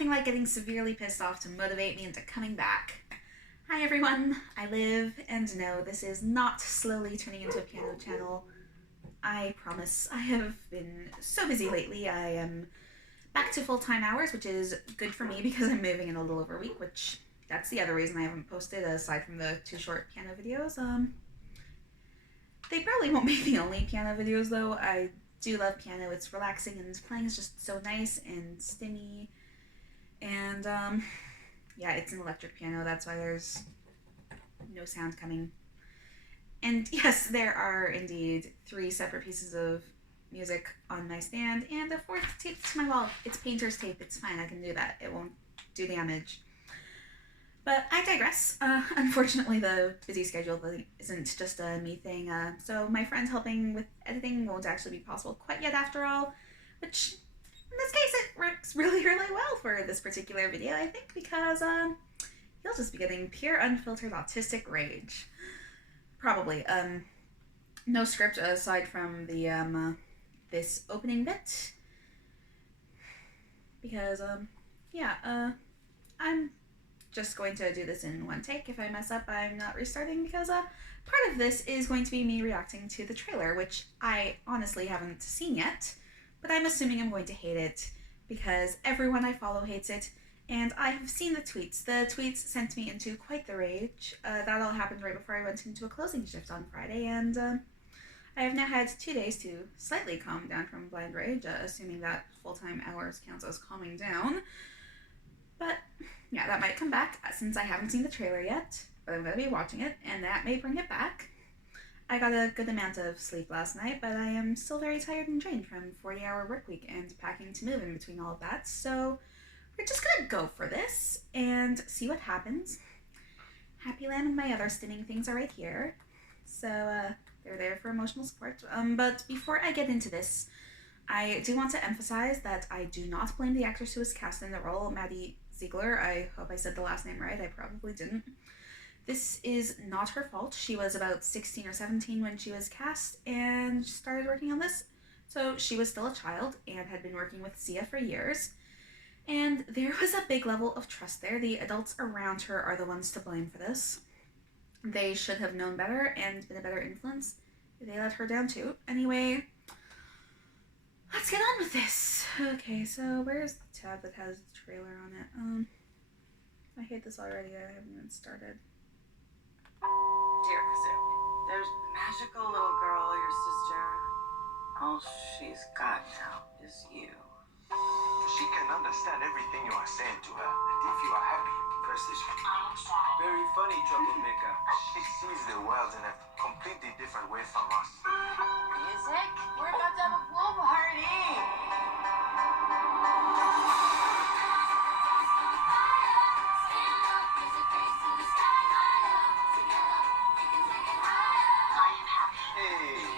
nothing like getting severely pissed off to motivate me into coming back. Hi everyone, I live, and no, this is not slowly turning into a piano channel. I promise. I have been so busy lately. I am back to full-time hours, which is good for me because I'm moving in a little over a week, which that's the other reason I haven't posted aside from the 2 short piano videos. They probably won't be the only piano videos though. I do love piano. It's relaxing and playing is just so nice and stimmy. And yeah, it's an electric piano. That's why there's no sound coming. And yes, there are indeed 3 separate pieces of music on my stand and a 4th taped to my wall. It's painter's tape. It's fine. I can do that. It won't do damage. But I digress. Unfortunately, the busy schedule isn't just a me thing. So my friend helping with editing won't actually be possible quite yet after all, which in this case it works really, really well for this particular video, I think, because you'll just be getting pure unfiltered autistic rage. Probably. No script aside from the this opening bit. Because yeah, I'm just going to do this in one take. If I mess up, I'm not restarting because part of this is going to be me reacting to the trailer, which I honestly haven't seen yet, but I'm assuming I'm going to hate it because everyone I follow hates it, and I have seen the tweets. The tweets sent me into quite the rage. That all happened right before I went into a closing shift on Friday, and I have now had 2 days to slightly calm down from blind rage, assuming that full-time hours counts as calming down. But yeah, that might come back since I haven't seen the trailer yet, but I'm going to be watching it, and that may bring it back. I got a good amount of sleep last night, but I am still very tired and drained from 40-hour work week and packing to move in between all of that, so we're just going to go for this and see what happens. Happy Lamb and my other stimming things are right here, so they're there for emotional support. But before I get into this, I do want to emphasize that I do not blame the actress who was cast in the role, Maddie Ziegler. I hope I said the last name right. I probably didn't. This is not her fault. She was about 16 or 17 when she was cast and started working on this. So she was still a child and had been working with Sia for years. And there was a big level of trust there. The adults around her are the ones to blame for this. They should have known better and been a better influence. They let her down too. Anyway, let's get on with this. Okay, so where's the tab that has the trailer on it? I hate this already. I haven't even started. Dear Kazoo, there's a magical little girl, your sister. All she's got now is you. She can understand everything you are saying to her, and if you are happy, press this. Very funny, troublemaker. She sees the world in a completely different way from us. Music? We're about to have a pool party. I am happy. Hey.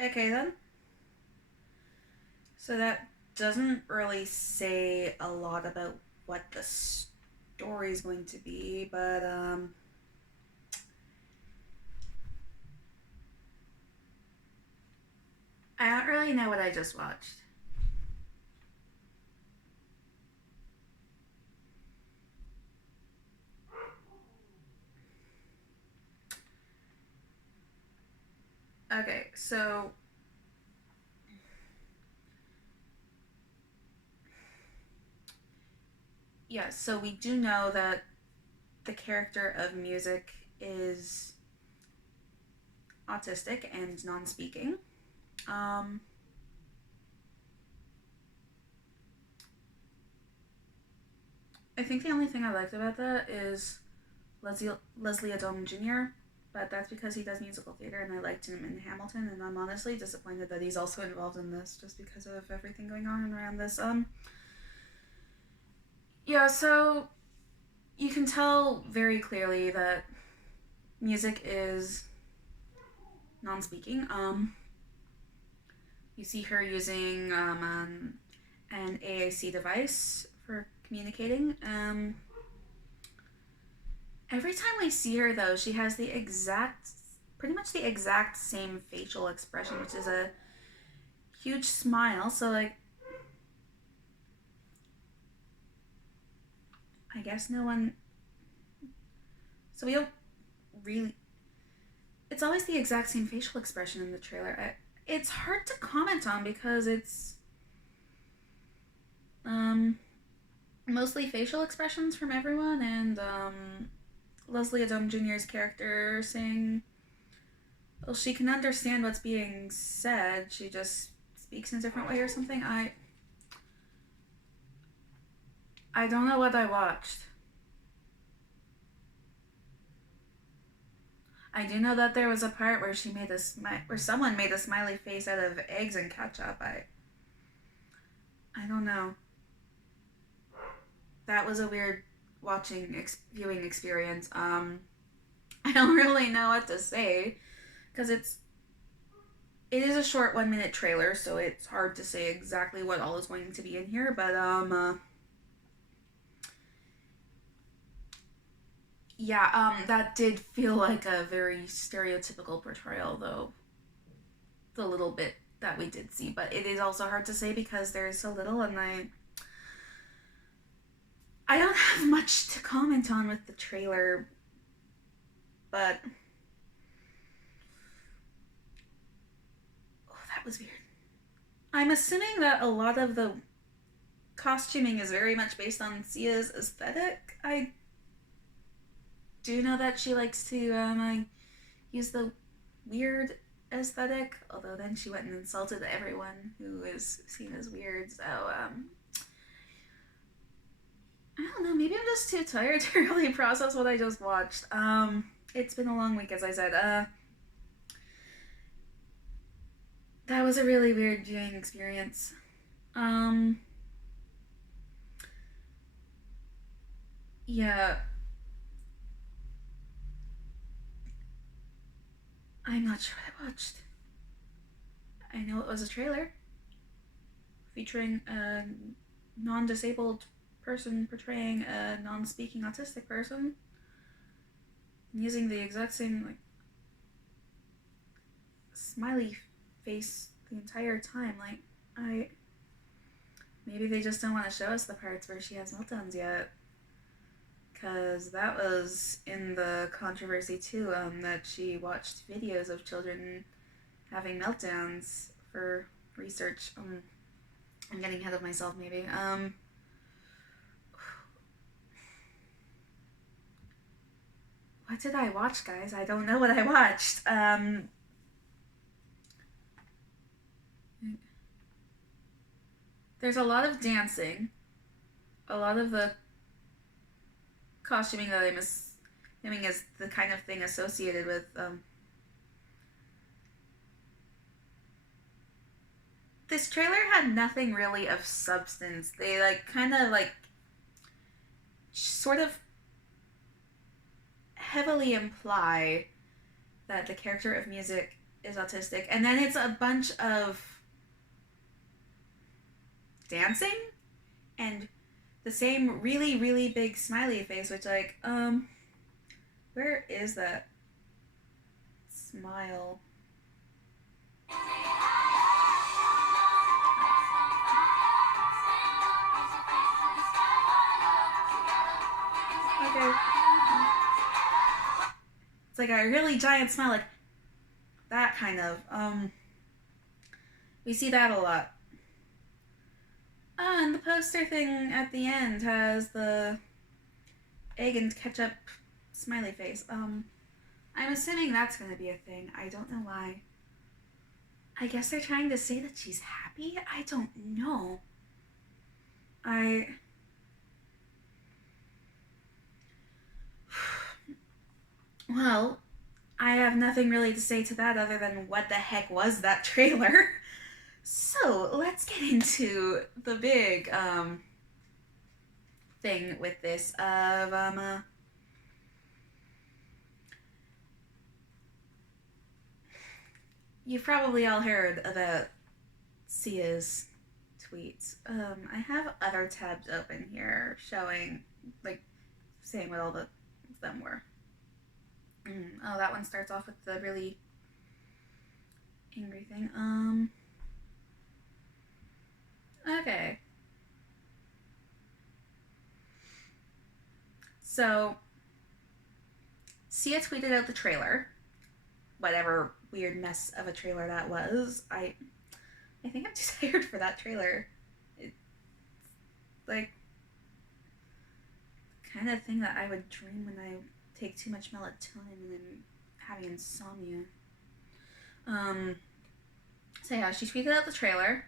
Okay then. So that doesn't really say a lot about what the story is going to be, but I don't really know what I just watched. Okay, so yeah, so we do know that the character of Music is autistic and non-speaking. I think the only thing I liked about that is Leslie Odom Jr., but that's because he does musical theater and I liked him in Hamilton, and I'm honestly disappointed that he's also involved in this just because of everything going on around this. Yeah, so you can tell very clearly that music is non-speaking. You see her using an AAC device for communicating. Every time we see her, though, she has pretty much the exact same facial expression, which is a huge smile. So, like, I guess no one. So we don't really. It's always the exact same facial expression in the trailer. It's hard to comment on because it's mostly facial expressions from everyone, and Leslie Odom Jr.'s character saying, well, she can understand what's being said, she just speaks in a different way or something. I don't know what I watched. I do know that there was a part where where someone made a smiley face out of eggs and ketchup. I don't know. That was a weird viewing experience. I don't really know what to say because it is a short 1-minute trailer, so it's hard to say exactly what all is going to be in here. But yeah, that did feel like a very stereotypical portrayal, though, the little bit that we did see. But it is also hard to say because there's so little, and I don't have much to comment on with the trailer, but that was weird. I'm assuming that a lot of the costuming is very much based on Sia's aesthetic. I do know that she likes to use the weird aesthetic, although then she went and insulted everyone who is seen as weird, so I don't know, maybe I'm just too tired to really process what I just watched. It's been a long week, as I said. That was a really weird viewing experience. Yeah. I'm not sure what I watched. I know it was a trailer featuring a non-disabled person portraying a non-speaking autistic person and using the exact same, like, smiley face the entire time. Like, maybe they just don't want to show us the parts where she has meltdowns yet, because that was in the controversy too, that she watched videos of children having meltdowns for research. I'm getting ahead of myself, maybe. What did I watch, guys? I don't know what I watched. There's a lot of dancing. A lot of the costuming that I'm assuming is the kind of thing associated with this trailer had nothing really of substance. They kind of sort of heavily imply that the character of music is autistic, and then it's a bunch of dancing and the same really, really big smiley face, which, where is that smile? Okay. It's like a really giant smile, like that kind of. We see that a lot. And the poster thing at the end has the egg and ketchup smiley face. I'm assuming that's gonna be a thing. I don't know why. I guess they're trying to say that she's happy? I don't know. Well, I have nothing really to say to that other than what the heck was that trailer? So, let's get into the big, thing with this of you've probably all heard about Sia's tweets. I have other tabs open here showing, like, saying what all of them were. Oh, that one starts off with the really angry thing. Okay. So, Sia tweeted out the trailer, whatever weird mess of a trailer that was. I think I'm too tired for that trailer. It's like kind of thing that I would dream when I take too much melatonin and then having insomnia. So yeah, she tweeted out the trailer,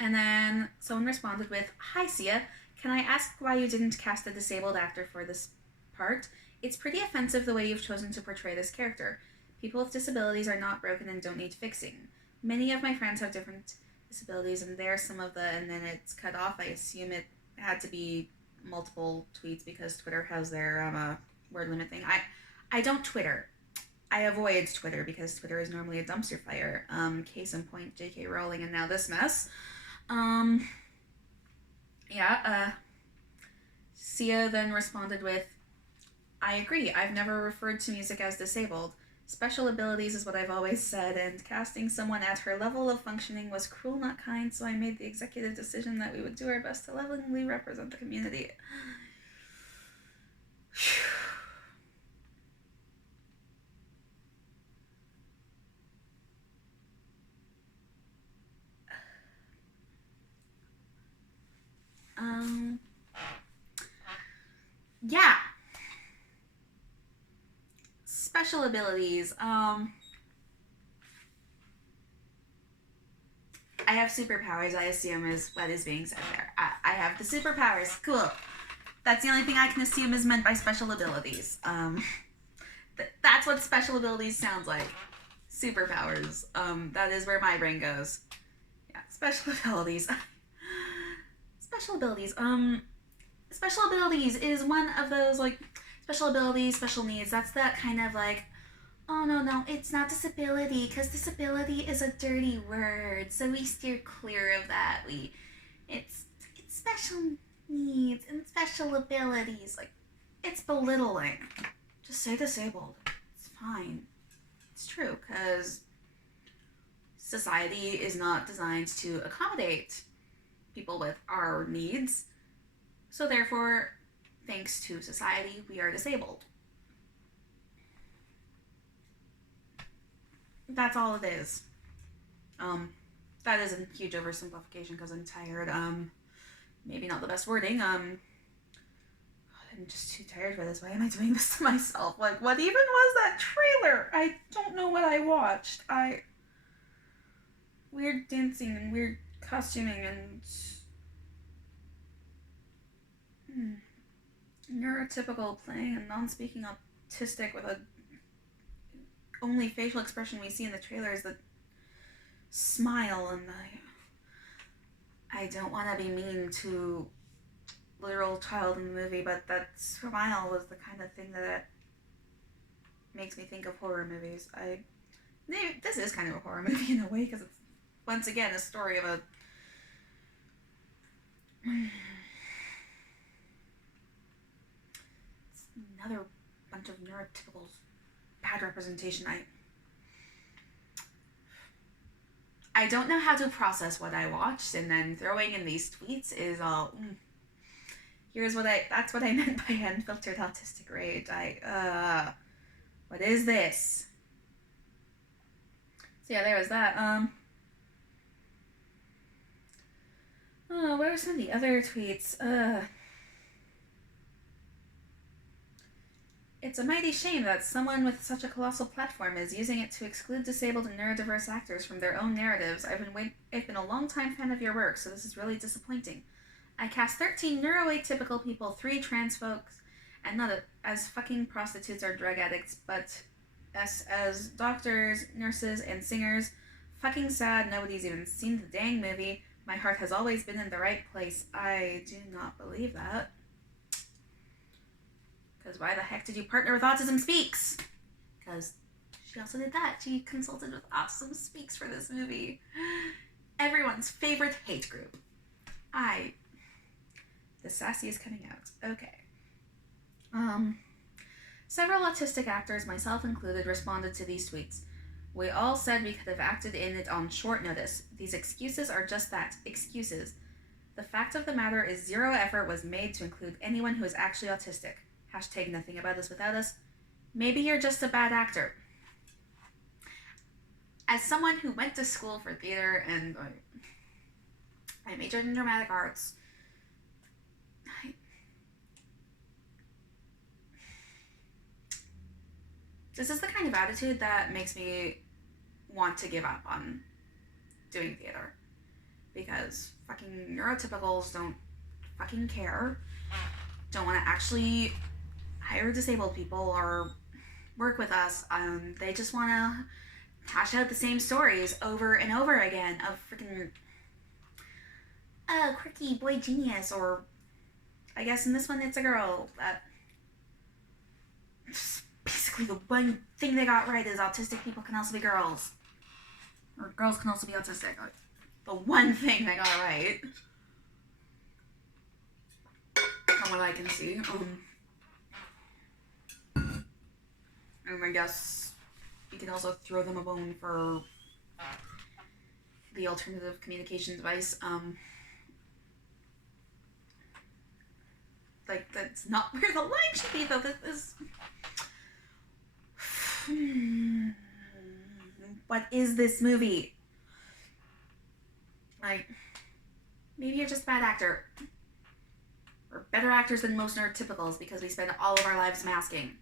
and then someone responded with, "Hi Sia, can I ask why you didn't cast a disabled actor for this part? It's pretty offensive the way you've chosen to portray this character. People with disabilities are not broken and don't need fixing. Many of my friends have different disabilities, and there's some of the," and then it's cut off. I assume it had to be multiple tweets because Twitter has their word limit thing. I don't Twitter. I avoid Twitter because Twitter is normally a dumpster fire. Case in point, J.K. Rowling and now this mess. Sia then responded with, "I agree. I've never referred to music as disabled. Special abilities is what I've always said, and casting someone at her level of functioning was cruel, not kind, so I made the executive decision that we would do our best to lovingly represent the community." Yeah. Special abilities. I have superpowers, I assume is what is being said there. I have the superpowers. Cool. That's the only thing I can assume is meant by special abilities. That's what special abilities sounds like. Superpowers. That is where my brain goes. Yeah, special abilities. Special abilities. Special abilities is one of those, like, special abilities, special needs. That's that kind of like, oh no, it's not disability, because disability is a dirty word, so we steer clear of that. It's special needs and special abilities. Like, it's belittling. Just say disabled. It's fine. It's true, because society is not designed to accommodate people with our needs. So therefore, thanks to society, we are disabled. That's all it is. That is a huge oversimplification because I'm tired. Maybe not the best wording. I'm just too tired for this. Why am I doing this to myself? Like, what even was that trailer? I don't know what I watched. Weird dancing and weird costuming and neurotypical playing a non-speaking autistic with a only facial expression we see in the trailer is the smile, and I don't want to be mean to literal child in the movie, but that smile was the kind of thing that makes me think of horror movies. This is kind of a horror movie in a way, because it's once again a story of a another bunch of neurotypicals. Bad representation. I don't know how to process what I watched, and then throwing in these tweets is all that's what I meant by unfiltered autistic rage. What is this? So yeah, there was that. What are some of the other tweets? It's a mighty shame that someone with such a colossal platform is using it to exclude disabled and neurodiverse actors from their own narratives. I've been a long-time fan of your work, so this is really disappointing. I cast 13 neuroatypical people, 3 trans folks, and not as fucking prostitutes or drug addicts, but as doctors, nurses, and singers. Fucking sad, nobody's even seen the dang movie. My heart has always been in the right place. I do not believe that. Because why the heck did you partner with Autism Speaks? Because she also did that. She consulted with Autism Speaks for this movie. Everyone's favorite hate group. The sassy is coming out. Okay. Several autistic actors, myself included, responded to these tweets. We all said we could have acted in it on short notice. These excuses are just that, excuses. The fact of the matter is zero effort was made to include anyone who is actually autistic. Hashtag nothing about us without us. Maybe you're just a bad actor. As someone who went to school for theater and I majored in dramatic arts, this is the kind of attitude that makes me want to give up on doing theater. Because fucking neurotypicals don't fucking care. Don't want to actually hire disabled people or work with us. They just want to hash out the same stories over and over again of freaking quirky boy genius, or I guess in this one it's a girl. Basically the one thing they got right is autistic people can also be girls. Or girls can also be autistic. The one thing they got right. From what I can see. And I guess you can also throw them a bone for the alternative communication device. Like, that's not where the line should be, though. This is... What is this movie? Like, maybe you're just a bad actor. We're better actors than most neurotypicals because we spend all of our lives masking,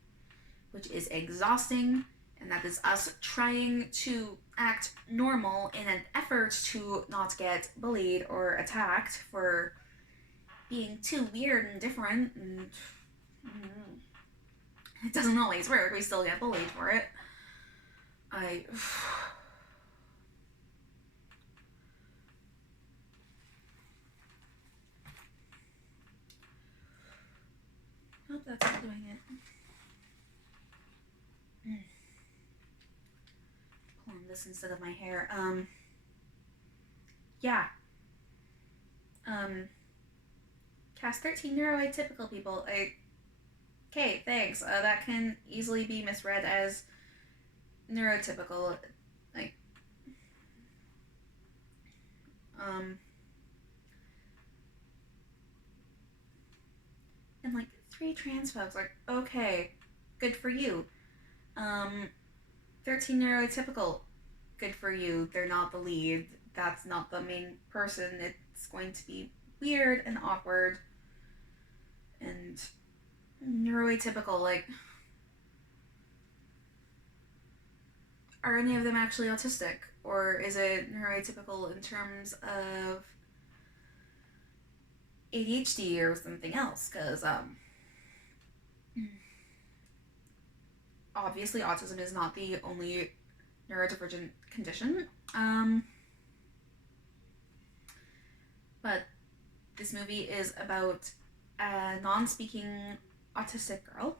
which is exhausting, and that is us trying to act normal in an effort to not get bullied or attacked for being too weird and different, and it doesn't always work. We still get bullied for it. Hope that's not doing it. Pulling this instead of my hair. Yeah. Cast 13 neuroatypical people. Okay, thanks. That can easily be misread as neurotypical. Like, and like 3 trans folks. Like, okay, good for you. 13 neurotypical, good for you. They're not the lead. That's not the main person. It's going to be weird and awkward and neuroatypical. Like, are any of them actually autistic, or is it neuroatypical in terms of ADHD or something else? Because obviously autism is not the only neurodivergent condition. But this movie is about a non-speaking autistic girl,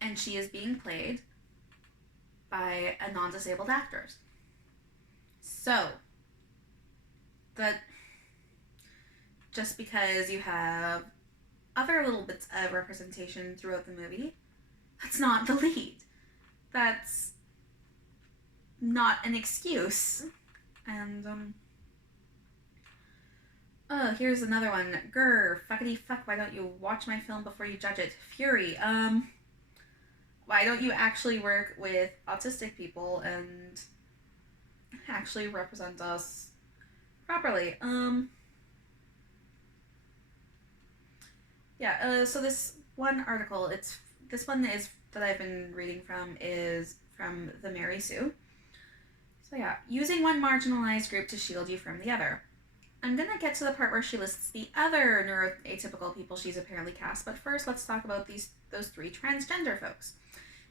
and she is being played by a non-disabled actor. So, that just because you have other little bits of representation throughout the movie, that's not the lead. That's not an excuse. And, oh, here's another one. Grr, fuckity fuck, why don't you watch my film before you judge it? Fury, why don't you actually work with autistic people and actually represent us properly? Yeah, so this one article, this one that I've been reading from is from the Mary Sue. So yeah, using one marginalized group to shield you from the other. I'm gonna get to the part where she lists the other neuroatypical people she's apparently cast, but first let's talk about those 3 transgender folks.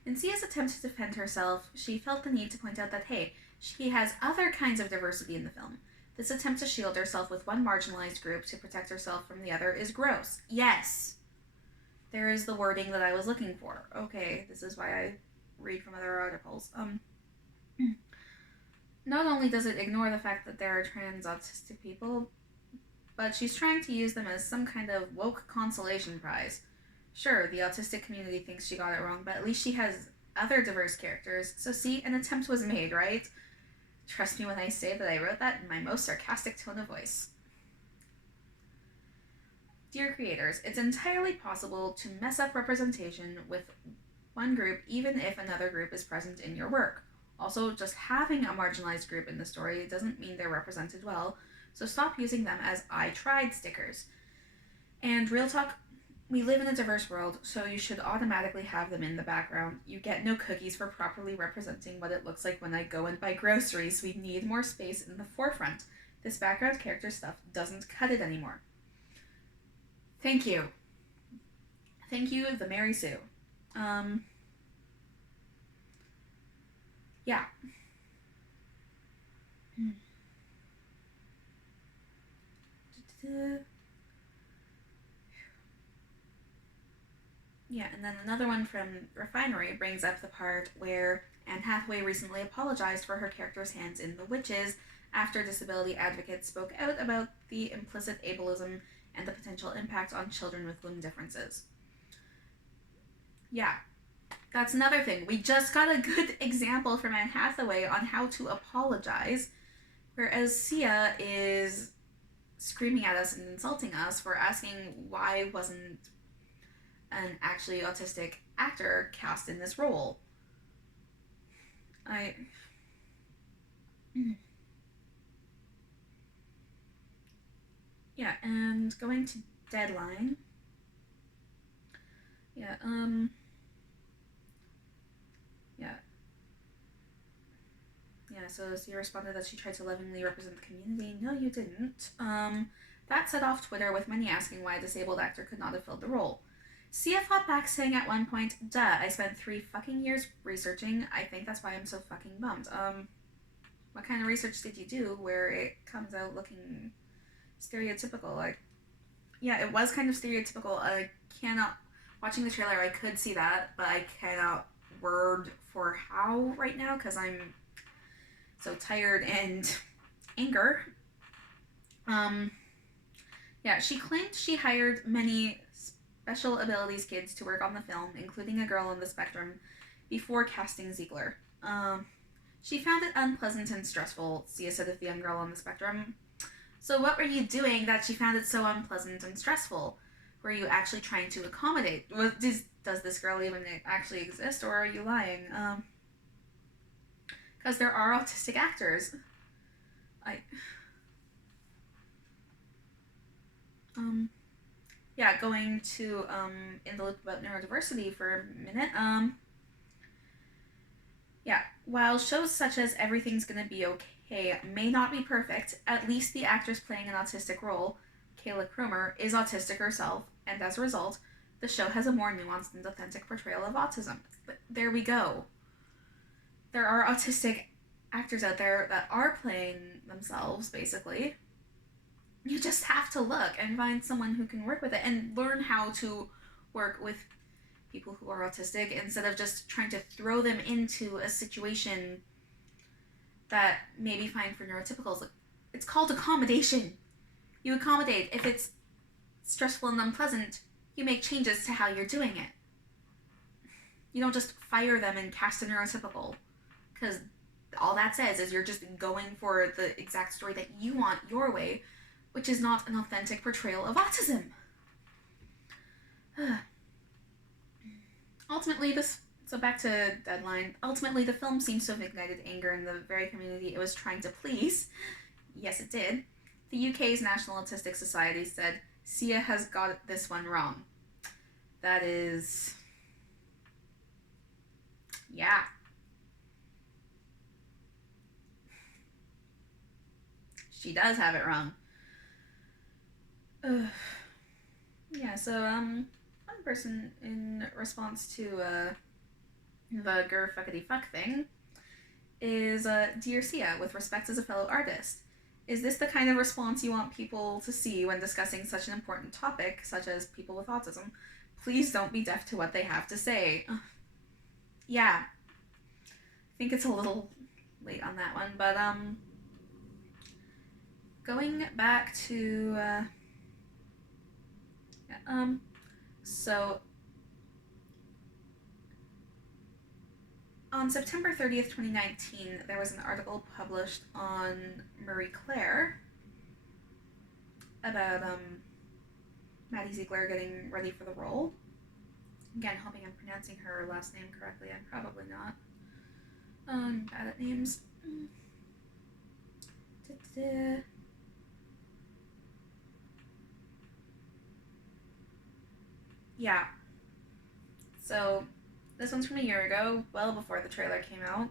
In Sia's attempt to defend herself, she felt the need to point out that, hey, she has other kinds of diversity in the film. This attempt to shield herself with one marginalized group to protect herself from the other is gross. Yes. there is the wording that I was looking for. Okay, this is why I read from other articles. Not only does it ignore the fact that there are trans autistic people, but she's trying to use them as some kind of woke consolation prize. Sure, the autistic community thinks she got it wrong, but at least she has other diverse characters, so see, an attempt was made, right? Trust me when I say that I wrote that in my most sarcastic tone of voice. Dear creators, it's entirely possible to mess up representation with one group even if another group is present in your work. Also, just having a marginalized group in the story doesn't mean they're represented well, so stop using them as I tried stickers. And real talk, we live in a diverse world, so you should automatically have them in the background. You get no cookies for properly representing what it looks like when I go and buy groceries. We need more space in the forefront. This background character stuff doesn't cut it anymore. Thank you. Thank you, the Mary Sue. Yeah. Yeah, and then another one from Refinery brings up the part where Anne Hathaway recently apologized for her character's hands in The Witches after disability advocates spoke out about the implicit ableism and the potential impact on children with limb differences. Yeah, that's another thing. We just got a good example from Anne Hathaway on how to apologize, whereas Sia is screaming at us and insulting us for asking why wasn't an actually autistic actor cast in this role. Yeah, and going to Deadline. Yeah, so Sia responded that she tried to lovingly represent the community. No, you didn't. That set off Twitter with many asking why a disabled actor could not have filled the role. Sia fought back, saying at one point, duh, I spent 3 fucking years researching. I think that's why I'm so fucking bummed. What kind of research did you do where it comes out looking stereotypical? Like, yeah, it was kind of stereotypical. I cannot, watching the trailer, I could see that, but I cannot word for how right now, because I'm so tired and anger. Yeah, she claimed she hired many special abilities kids to work on the film, including a girl on the spectrum, before casting Ziegler. She found it unpleasant and stressful, Sia said of the young girl on the spectrum. So what were you doing that she found it so unpleasant and stressful? Were you actually trying to accommodate? Does this girl even actually exist, or are you lying? Because there are autistic actors. Yeah, going to in the loop about neurodiversity for a minute. Yeah, while shows such as Everything's Gonna Be Okay may not be perfect, at least the actress playing an autistic role, Kayla Cromer, is autistic herself, and as a result, the show has a more nuanced and authentic portrayal of autism. But there we go. There are autistic actors out there that are playing themselves, basically. You just have to look and find someone who can work with it and learn how to work with people who are autistic instead of just trying to throw them into a situation that may be fine for neurotypicals. It's called accommodation. You accommodate. If it's stressful and unpleasant, you make changes to how you're doing it. You don't just fire them and cast a neurotypical, because all that says is you're just going for the exact story that you want your way, which is not an authentic portrayal of autism. So back to Deadline. Ultimately, the film seems to have ignited anger in the very community it was trying to please. Yes, it did. The UK's National Autistic Society said, Sia has got this one wrong. That is... yeah. She does have it wrong. Yeah, so, one person in response to, the gur fuckity fuck thing is, Dear Sia, with respect as a fellow artist, is this the kind of response you want people to see when discussing such an important topic, such as people with autism? please don't be deaf to what they have to say. Yeah. I think it's a little late on that one, but, going back to, so, on September 30th, 2019, there was an article published on Marie Claire about, Maddie Ziegler getting ready for the role. Again, hoping I'm pronouncing her last name correctly. I'm probably not. I'm bad at names. Yeah. So, this one's from a year ago, well before the trailer came out.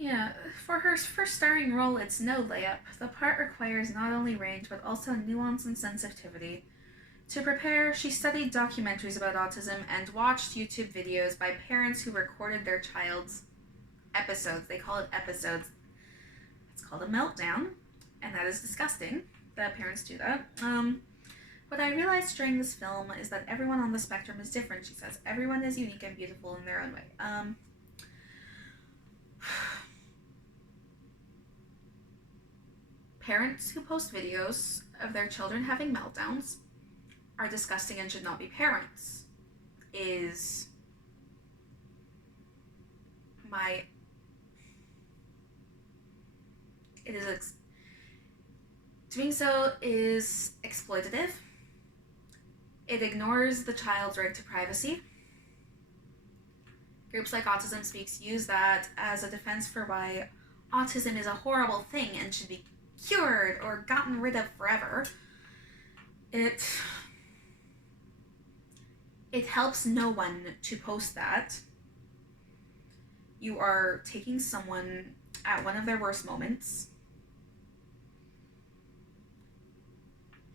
Yeah, for her first starring role, it's no layup. The part requires not only range, but also nuance and sensitivity. To prepare, she studied documentaries about autism and watched YouTube videos by parents who recorded their child's episodes. They call it episodes. It's called a meltdown, and that is disgusting that parents do that. What I realized during this film is that everyone on the spectrum is different, she says. Everyone is unique and beautiful in their own way. Parents who post videos of their children having meltdowns are disgusting and should not be parents. Doing so is exploitative. It ignores the child's right to privacy. Groups like Autism Speaks use that as a defense for why autism is a horrible thing and should be cured or gotten rid of forever. It helps no one to post that. You are taking someone at one of their worst moments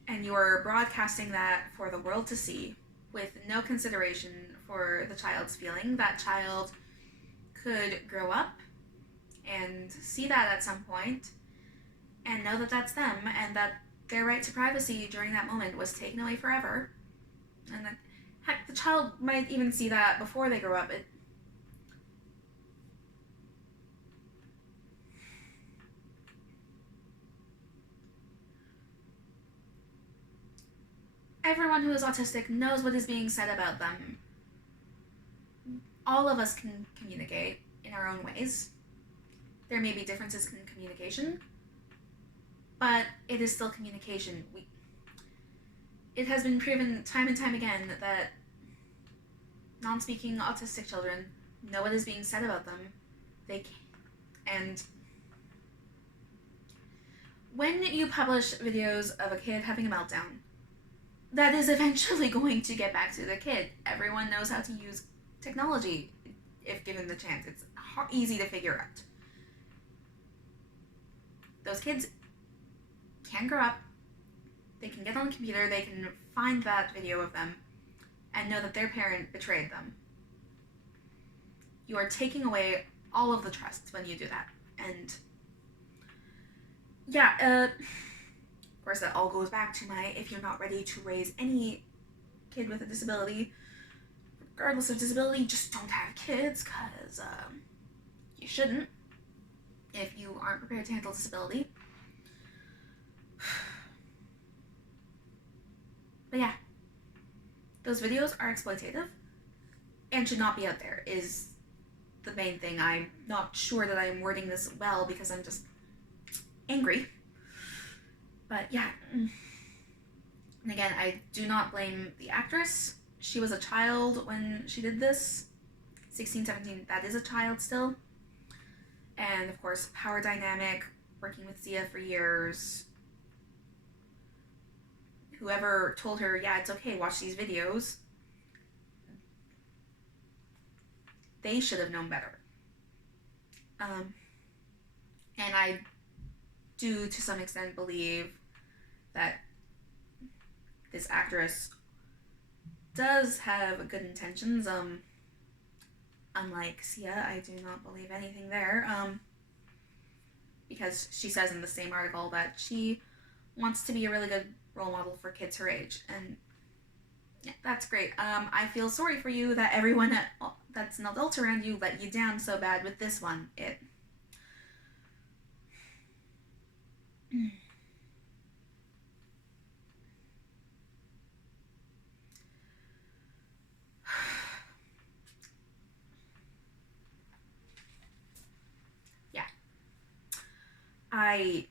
and you are broadcasting that for the world to see with no consideration for the child's feeling. That child could grow up and see that at some point and know that that's them and that their right to privacy during that moment was taken away forever. And that, heck, the child might even see that before they grow up. Everyone who is autistic knows what is being said about them. All of us can communicate in our own ways. There may be differences in communication, but it is still communication. It has been proven time and time again that non-speaking autistic children know what is being said about them. And when you publish videos of a kid having a meltdown, that is eventually going to get back to the kid. Everyone knows how to use technology if given the chance. It's easy to figure out. Those kids can grow up, they can get on the computer, they can find that video of them and know that their parent betrayed them. You are taking away all of the trust when you do that. And yeah, of course that all goes back to my, if you're not ready to raise any kid with a disability, regardless of disability, just don't have kids, because you shouldn't if you aren't prepared to handle disability. But yeah, those videos are exploitative and should not be out there is the main thing. I'm not sure that I'm wording this well because I'm just angry. But yeah, and again, I do not blame the actress. She was a child when she did this. 16, 17, that is a child still. And of course, power dynamic, working with Zia for years. Whoever told her, yeah, it's okay, watch these videos, they should have known better. And I do, to some extent, believe that this actress does have good intentions. Unlike Sia, I do not believe anything there. Because she says in the same article that she wants to be a really good role model for kids her age, and yeah, that's great. I feel sorry for you that everyone that's an adult around you let you down so bad with this one. Yeah. I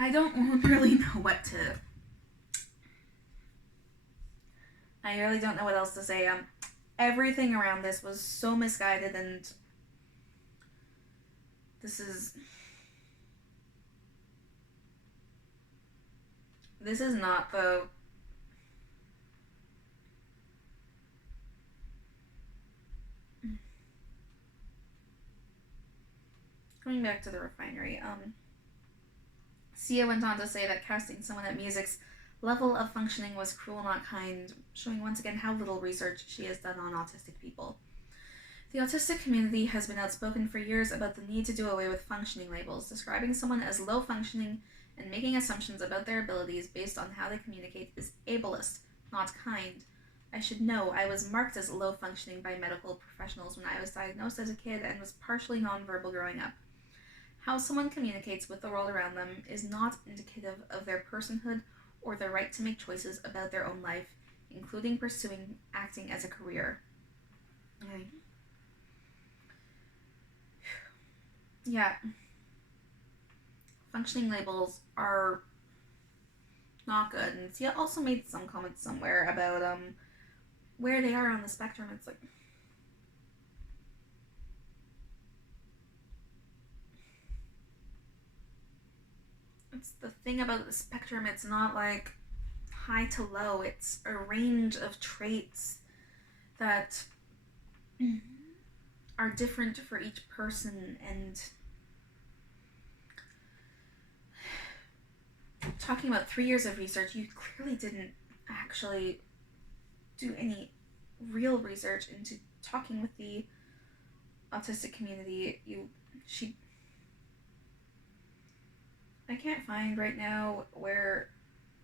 I don't really know what to. I really don't know what else to say. Everything around this was so misguided, and this is not the. Going back to the refinery, Sia went on to say that casting someone at music's level of functioning was cruel, not kind, showing once again how little research she has done on autistic people. The autistic community has been outspoken for years about the need to do away with functioning labels, describing someone as low functioning and making assumptions about their abilities based on how they communicate is ableist, not kind. I should know I was marked as low functioning by medical professionals when I was diagnosed as a kid and was partially nonverbal growing up. How someone communicates with the world around them is not indicative of their personhood or their right to make choices about their own life, including pursuing acting as a career. Okay. Yeah. Functioning labels are not good. And Sia also made some comments somewhere about where they are on the spectrum. It's like, it's the thing about the spectrum, it's not like high to low, it's a range of traits that are different for each person. And talking about 3 years of research, you clearly didn't actually do any real research into talking with the autistic community. I can't find right now where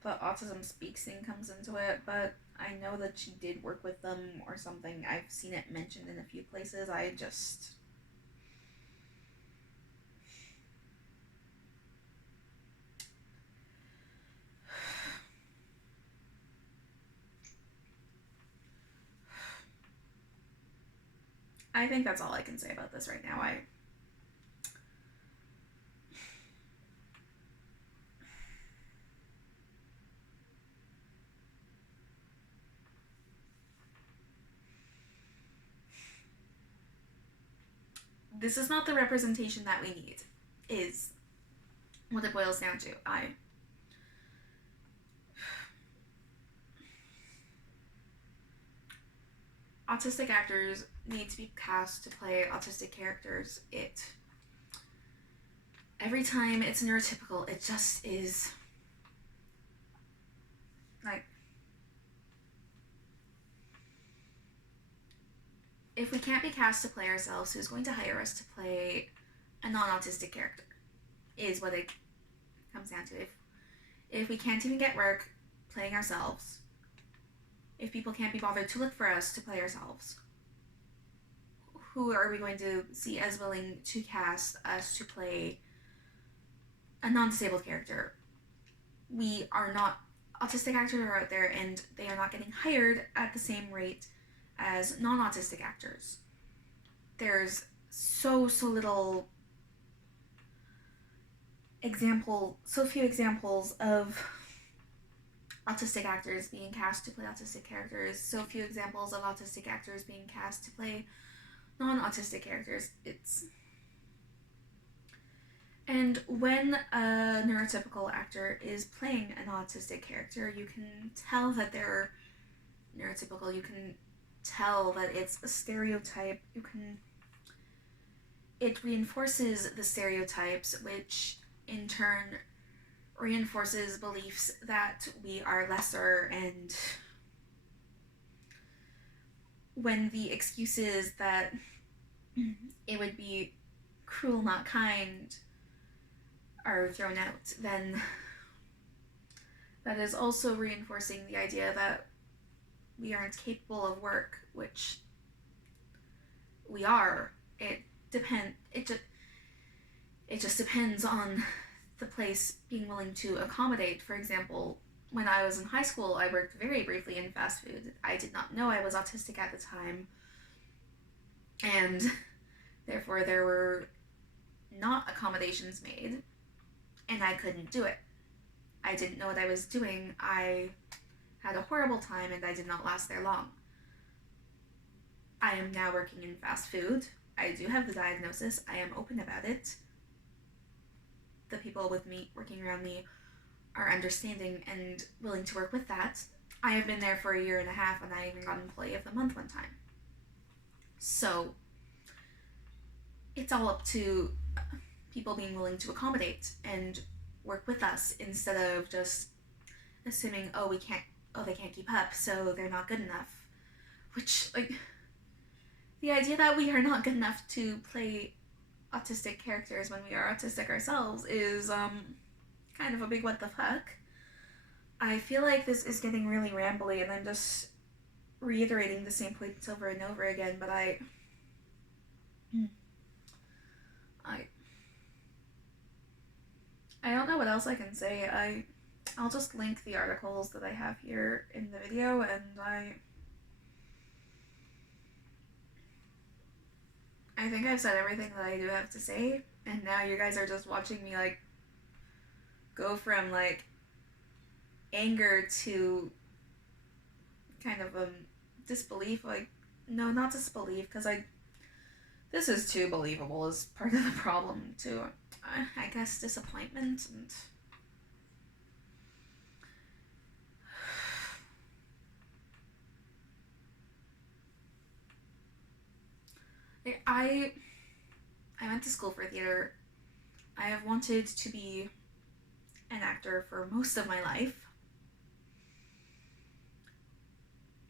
the autism speaks thing comes into it, but I know that she did work with them or something. I've seen it mentioned in a few places. I think that's all I can say about this right now. This is not the representation that we need, is what it boils down to. Autistic actors need to be cast to play autistic characters. Every time it's neurotypical, it just is like, if we can't be cast to play ourselves, who's going to hire us to play a non-autistic character, is what it comes down to. If we can't even get work playing ourselves, if people can't be bothered to look for us to play ourselves, who are we going to see as willing to cast us to play a non-disabled character? We are not, autistic actors are out there and they are not getting hired at the same rate as non-autistic actors. There's so little so few examples of autistic actors being cast to play autistic characters, so few examples of autistic actors being cast to play non-autistic characters. And when a neurotypical actor is playing an autistic character, you can tell that they're neurotypical. You can tell that it's a stereotype. It reinforces the stereotypes, which in turn reinforces beliefs that we are lesser, and when the excuses that it would be cruel, not kind, are thrown out, then that is also reinforcing the idea that we aren't capable of work, which we are. It just depends on the place being willing to accommodate. For example, when I was in high school, I worked very briefly in fast food. I did not know I was autistic at the time, and therefore there were not accommodations made, and I couldn't do it. I didn't know what I was doing. I had a horrible time, and I did not last there long. I am now working in fast food. I do have the diagnosis. I am open about it. The people with me, working around me, are understanding and willing to work with that. I have been there for 1.5 years, and I even got Employee of the Month one time. So it's all up to people being willing to accommodate and work with us, instead of just assuming, they can't keep up, so they're not good enough. Which, the idea that we are not good enough to play autistic characters when we are autistic ourselves is kind of a big what the fuck. I feel like this is getting really rambly, and I'm just reiterating the same points over and over again, but I don't know what else I can say. I'll just link the articles that I have here in the video, and I think I've said everything that I do have to say, and now you guys are just watching me, go from, anger to kind of, disbelief. No, not disbelief, because this is too believable is part of the problem, too. I guess disappointment, and I went to school for theater. I have wanted to be an actor for most of my life,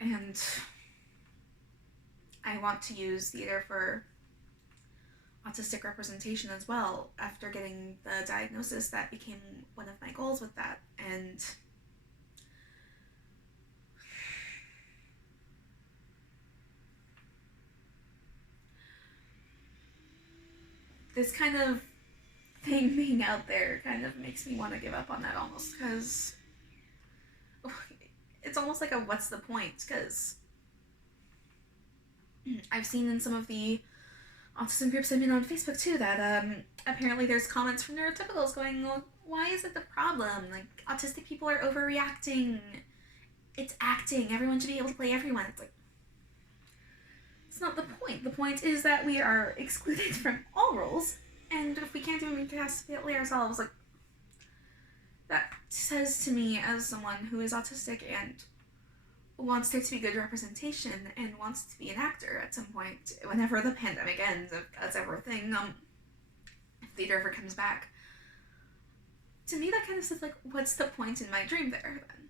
and I want to use theater for autistic representation as well. After getting the diagnosis, that became one of my goals with that, and this kind of thing being out there kind of makes me want to give up on that almost, because it's almost like a what's the point, because I've seen in some of the autism groups I've been on Facebook too that apparently there's comments from neurotypicals going, well, why is it the problem? Autistic people are overreacting. It's acting. Everyone should be able to play everyone. It's not the point. The point is that we are excluded from all roles, and if we can't even play ourselves, that says to me, as someone who is autistic and wants there to be good representation and wants to be an actor at some point, whenever the pandemic ends, if that's ever a thing, if theater ever comes back, to me that kind of says, what's the point in my dream there, then?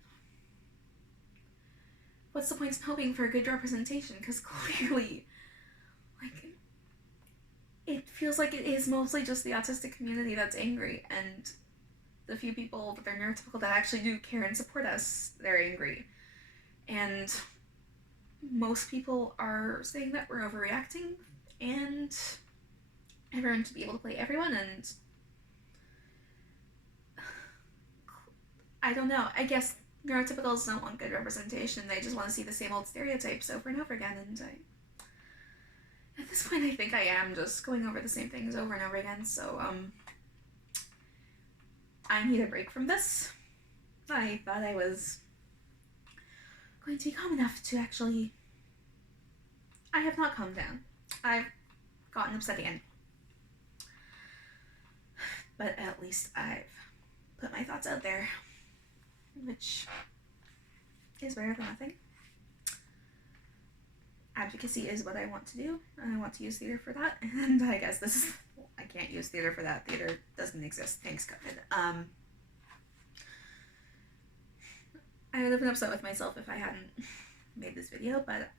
What's the point in hoping for a good representation? Because clearly, it feels like it is mostly just the autistic community that's angry, and the few people that are neurotypical that actually do care and support us, they're angry. And most people are saying that we're overreacting, and everyone should be able to play everyone, and I don't know, I guess neurotypicals don't want good representation, they just want to see the same old stereotypes over and over again, and at this point I think I am just going over the same things over and over again, so I need a break from this. I thought I was going to be calm enough to actually... I have not calmed down. I've gotten upset again. But at least I've put my thoughts out there, which is better than nothing. Advocacy is what I want to do, and I want to use theater for that, and I guess I can't use theater for that. Theater doesn't exist, thanks COVID. I would have been upset with myself if I hadn't made this video, but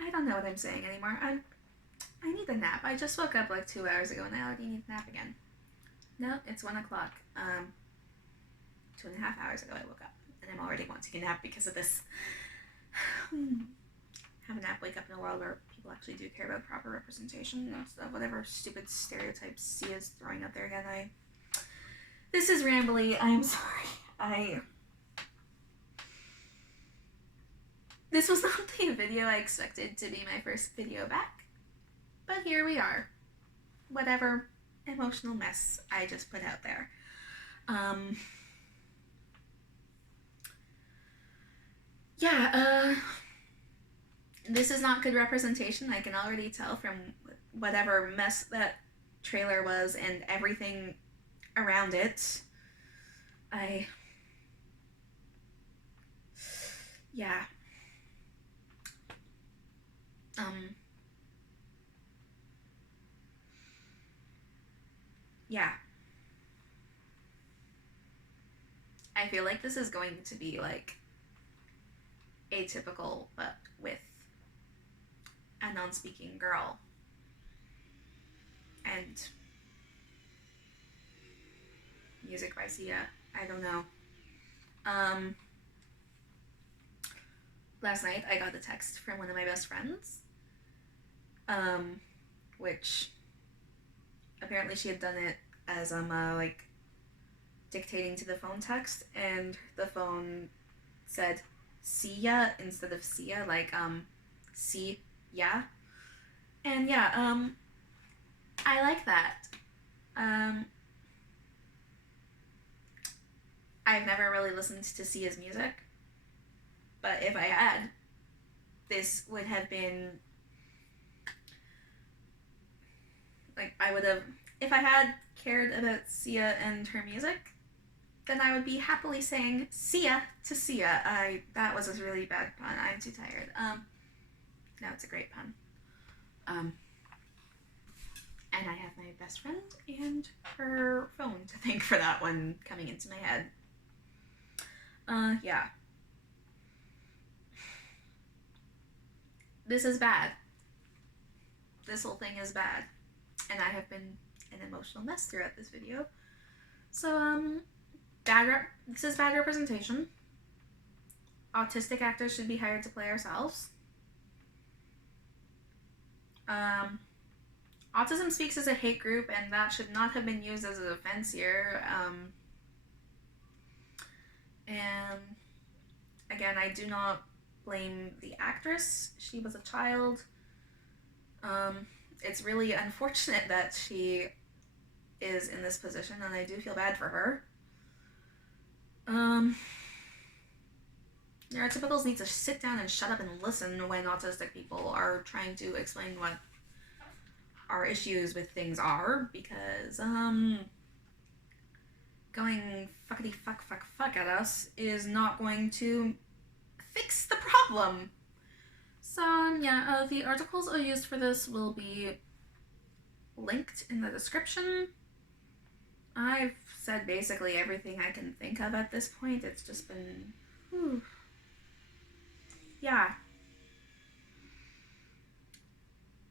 I don't know what I'm saying anymore. I need a nap. I just woke up like 2 hours ago, and I already need a nap again. No, it's 1 o'clock. 2.5 hours ago I woke up, and I'm already wanting a nap because of this. Have a nap, wake up in a world where people actually do care about proper representation instead of whatever stupid stereotypes Sia's throwing out there again. This is rambly. I'm sorry. This was not the video I expected to be my first video back, but here we are. Whatever emotional mess I just put out there. This is not good representation. I can already tell from whatever mess that trailer was and everything around it. I feel like this is going to be like atypical, but with a non-speaking girl. And music by Sia. I don't know. Last night I got a text from one of my best friends, which apparently she had done it as like dictating to the phone text, and the phone said Sia instead of Sia, like see ya. And yeah, I like that. I've never really listened to Sia's music, but if I had, this would have been like, I would have, if I had cared about Sia and her music, then I would be happily saying Sia to Sia. That was a really bad pun. I'm too tired. No, it's a great pun. And I have my best friend and her phone to thank for that one coming into my head. Yeah. This is bad. This whole thing is bad. And I have been an emotional mess throughout this video. So, this is bad representation. Autistic actors should be hired to play ourselves. Autism Speaks as a hate group, and that should not have been used as a defense here. And again, I do not blame the actress. She was a child. It's really unfortunate that she is in this position, and I do feel bad for her. Neurotypicals need to sit down and shut up and listen when autistic people are trying to explain what our issues with things are, because going fuckity fuck at us is not going to fix the problem. So yeah, the articles I used for this will be linked in the description. I've said basically everything I can think of at this point. It's just been, yeah.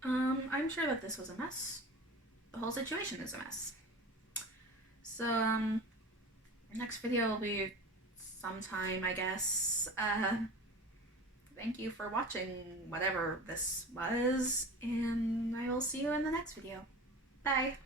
I'm sure that this was a mess. The whole situation is a mess. So, next video will be sometime, I guess. Thank you for watching whatever this was, and I will see you in the next video. Bye.